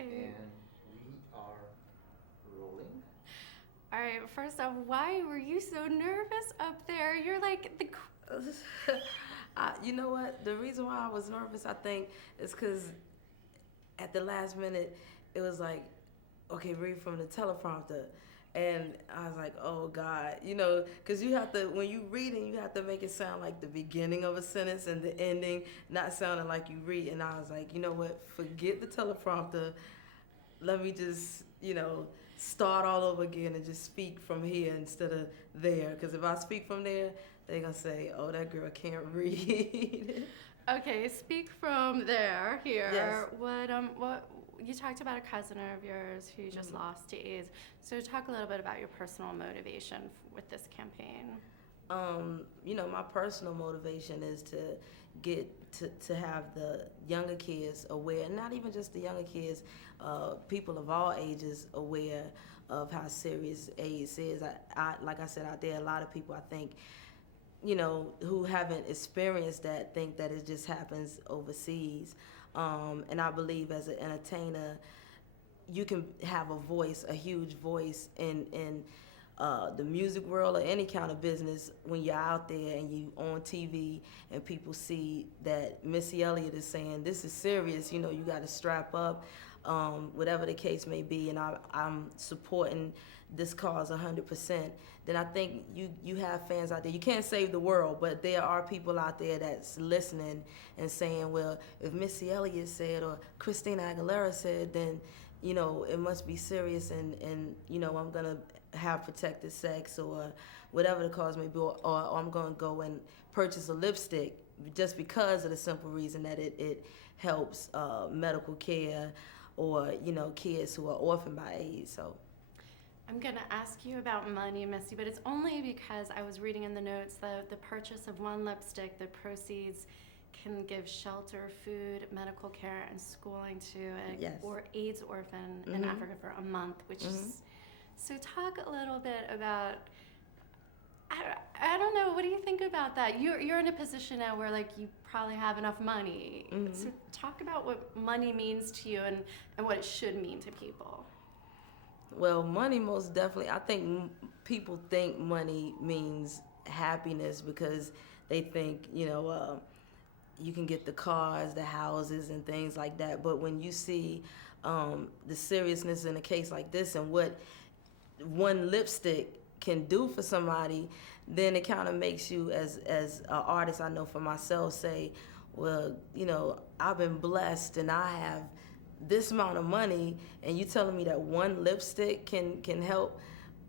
Okay. And we are rolling. All right, first off, why were you so nervous up there? You're like the. You know what? The reason why I was nervous, I think, is because at the last minute, it was like, okay, read from the teleprompter. And I was like, oh God, because you have to, when you reading, you have to make it sound like the beginning of a sentence and the ending, not sounding like you read. And I was like, you know what, forget the teleprompter. Let me just, start all over again and just speak from here instead of there. Because if I speak from there, they're going to say, oh, that girl can't read. Okay, speak from there. Here, Yes. what you talked about a cousin of yours who just lost to AIDS. So talk a little bit about your personal motivation with this campaign. My personal motivation is to get to have the younger kids aware, not even just the younger kids, people of all ages aware of how serious AIDS is. Like I said out there, a lot of people I think, who haven't experienced that think that it just happens overseas. And I believe as an entertainer, you can have a voice, a huge voice in the music world or any kind of business when you're out there and you on TV and people see that Missy Elliott is saying this is serious, you got to strap up, whatever the case may be, and I'm supporting this cause 100%, then I think you have fans out there. You can't save the world, but there are people out there that's listening and saying, well, if Missy Elliott said or Christina Aguilera said, then it must be serious, and I'm gonna have protected sex or whatever the cause may be, or I'm gonna go and purchase a lipstick just because of the simple reason that it helps medical care or kids who are orphaned by AIDS. So I'm going to ask you about money, Missy, but it's only because I was reading in the notes that the purchase of one lipstick, the proceeds can give shelter, food, medical care, and schooling to Yes. or AIDS orphan in Africa for a month, which is... So talk a little bit about... I don't know. What do you think about that? You're in a position now where you probably have enough money. So talk about what money means to you and what it should mean to people. Well, money most definitely. I think people think money means happiness because they think, you can get the cars, the houses, and things like that. But when you see the seriousness in a case like this and what one lipstick can do for somebody, then it kind of makes you, as an artist, I know for myself, say, well, I've been blessed and I have this amount of money, and you telling me that one lipstick can help.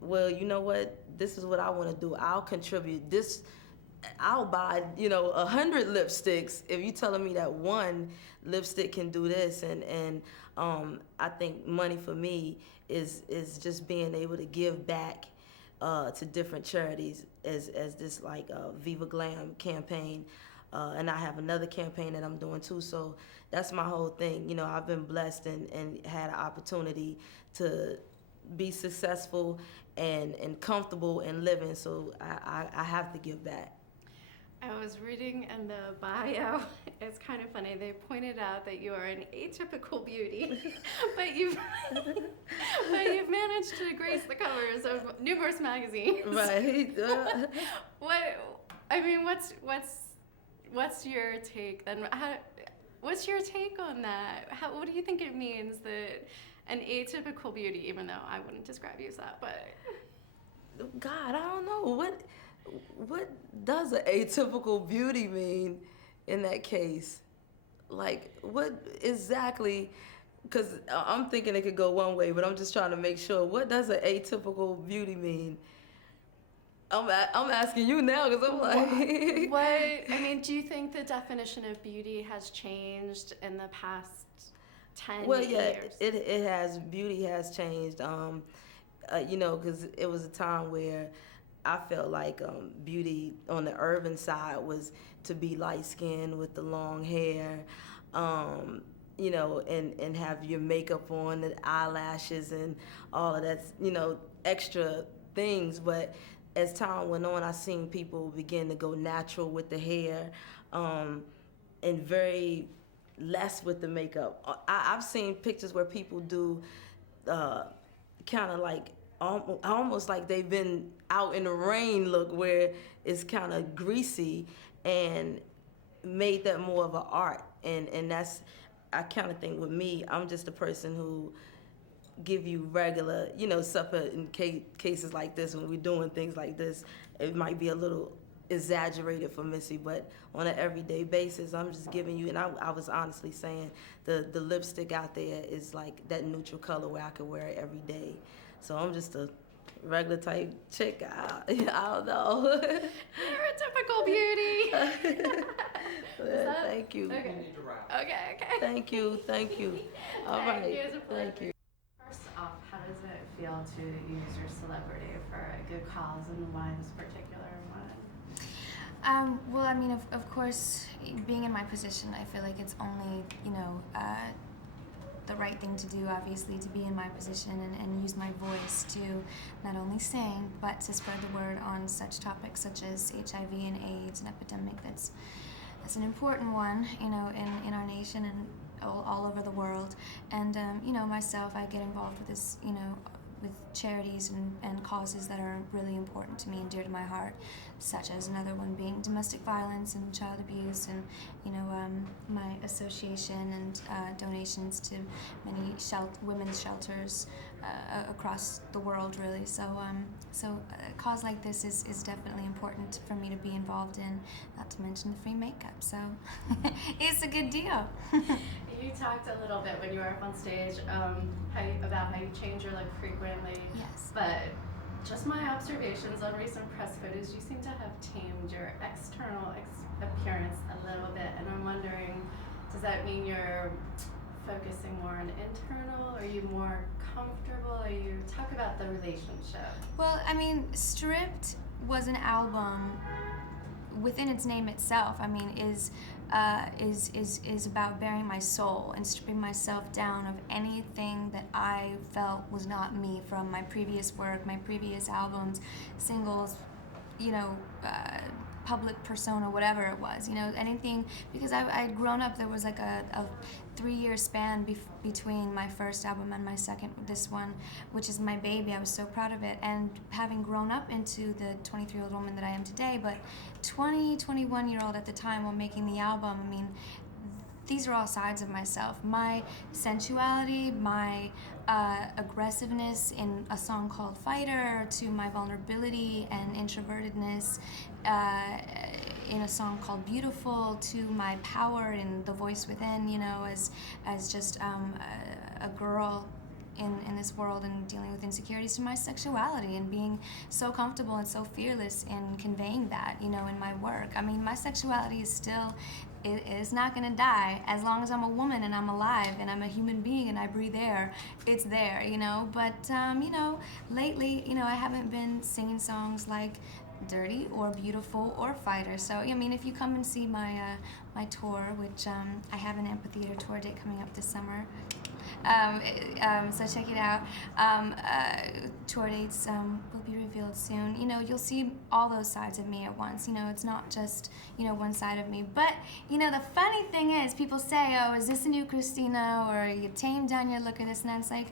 Well, you know what? This is what I want to do. I'll contribute this. I'll buy, 100 lipsticks if you telling me that one lipstick can do this. And I think money for me is just being able to give back to different charities as this Viva Glam campaign. And I have another campaign that I'm doing too. So that's my whole thing. I've been blessed and had an opportunity to be successful and comfortable in living. So I have to give back. I was reading in the bio, it's kind of funny, they pointed out that you are an atypical beauty, but you've managed to grace the covers of numerous magazines. Right. What's your take then? What's your take on that? What do you think it means that an atypical beauty, even though I wouldn't describe you as that, but... God, I don't know. What does an atypical beauty mean in that case? What exactly? Because I'm thinking it could go one way, but I'm just trying to make sure. What does an atypical beauty mean? I'm asking you now because I'm like... Do you think the definition of beauty has changed in the past 10 Well, yeah, years? it has. Beauty has changed. Because it was a time where I felt like beauty on the urban side was to be light-skinned with the long hair, and have your makeup on, the eyelashes and all of that, extra things. But as time went on, I seen people begin to go natural with the hair, and very less with the makeup. I've seen pictures where people do kind of like almost like they've been out in the rain look, where it's kind of greasy, and made that more of an art. And that's, I kind of think with me, I'm just a person who give you regular, stuff in cases like this. When we're doing things like this, it might be a little exaggerated for Missy, but on an everyday basis, I'm just giving you, and I was honestly saying the lipstick out there is like that neutral color where I could wear it every day. So I'm just a regular type chick. I don't know. You're a typical beauty. Thank you. Okay. You need to wrap. Okay. Thank you. All right. Thank you. It's a pleasure. Thank you. First off, how does it feel to use your celebrity for a good cause, and why this particular one? Well, I mean, of course, being in my position, I feel like it's only, the right thing to do, obviously, to be in my position and use my voice to not only sing, but to spread the word on such topics such as HIV and AIDS, an epidemic that's an important one, in our nation and all over the world. And, myself, I get involved with this, with charities and causes that are really important to me and dear to my heart, such as another one being domestic violence and child abuse, and my association and donations to many women's shelters across the world, really. So a cause like this is definitely important for me to be involved in, not to mention the free makeup. So it's a good deal. You talked a little bit when you were up on stage about how you change your look frequently. Yes. But just my observations on recent press footage, you seem to have tamed your external appearance a little bit, and I'm wondering, does that mean you're focusing more on internal? Are you more comfortable? Are you talk about the relationship? Well, I mean, Stripped was an album within its name itself. I mean, is about bearing my soul and stripping myself down of anything that I felt was not me from my previous work, my previous albums, singles, public persona, whatever it was, anything, because I'd grown up. There was like a 3-year span between my first album and my second, this one, which is my baby. I was so proud of it, and having grown up into the 23-year-old woman that I am today, but 21-year-old at the time while making the album, I mean, these are all sides of myself. My sensuality, my aggressiveness in a song called Fighter, to my vulnerability and introvertedness in a song called Beautiful, to my power in The Voice Within, as just a girl in this world and dealing with insecurities, to my sexuality and being so comfortable and so fearless in conveying that, in my work. I mean, my sexuality is still, it's not gonna die. As long as I'm a woman and I'm alive and I'm a human being and I breathe air, it's there, But, lately, I haven't been singing songs like Dirty or Beautiful or Fighter. So, I mean, if you come and see my my tour, which I have an amphitheater tour date coming up this summer, so check it out. Tour dates will be revealed soon. You'll see all those sides of me at once. It's not just, one side of me. But, the funny thing is, people say, oh, is this a new Christina, or you tamed down your look, or this and that. It's like,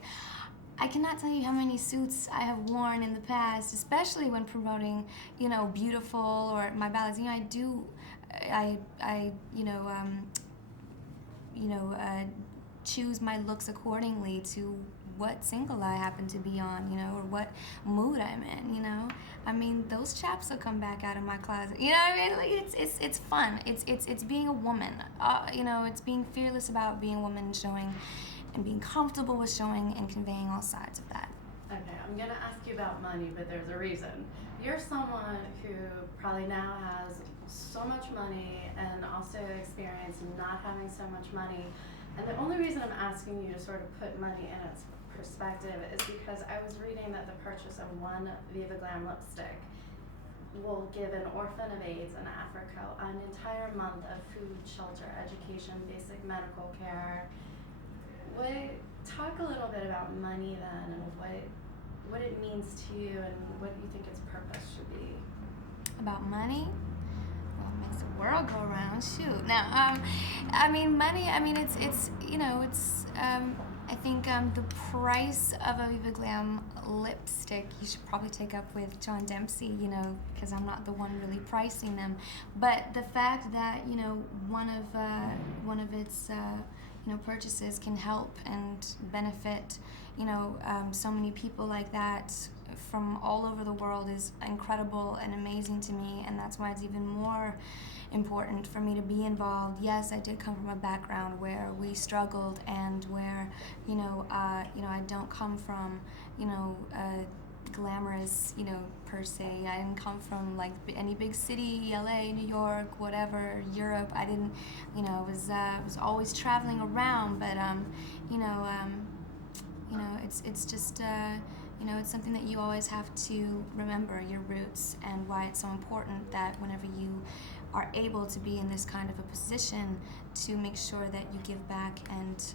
I cannot tell you how many suits I have worn in the past, especially when promoting, Beautiful or my ballads. Choose my looks accordingly to what single I happen to be on, or what mood I'm in, I mean, those chaps will come back out of my closet. You know what I mean? Like, it's fun. It's being a woman. It's being fearless about being a woman and showing, and being comfortable with showing and conveying all sides of that. Okay, I'm gonna ask you about money, but there's a reason. You're someone who probably now has so much money and also experience not having so much money. And the only reason I'm asking you to sort of put money in its perspective is because I was reading that the purchase of one Viva Glam lipstick will give an orphan of AIDS in Africa an entire month of food, shelter, education, basic medical care. Talk a little bit about money then, and what it means to you, and what you think its purpose should be. About money? Well, makes the world go around. Shoot. Now, I mean, money. I mean, it's you know, it's. I think the price of a Viva Glam lipstick you should probably take up with John Dempsey, you know, because I'm not the one really pricing them. But the fact that, you know, one of its you know, purchases can help and benefit, you know, so many people like that from all over the world is incredible and amazing to me, and that's why it's even more important for me to be involved. Yes, I did come from a background where we struggled and where, you know, I don't come from, you know, glamorous, you know, per se. I didn't come from like any big city, LA, New York, whatever, Europe. I didn't, you know, was always traveling around, but you know, it's just you know, it's something that you always have to remember, your roots, and why it's so important that whenever you are able to be in this kind of a position, to make sure that you give back and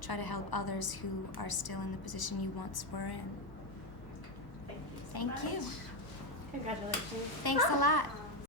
try to help others who are still in the position you once were in. Thank you. Thank you. Congratulations. Thanks a lot.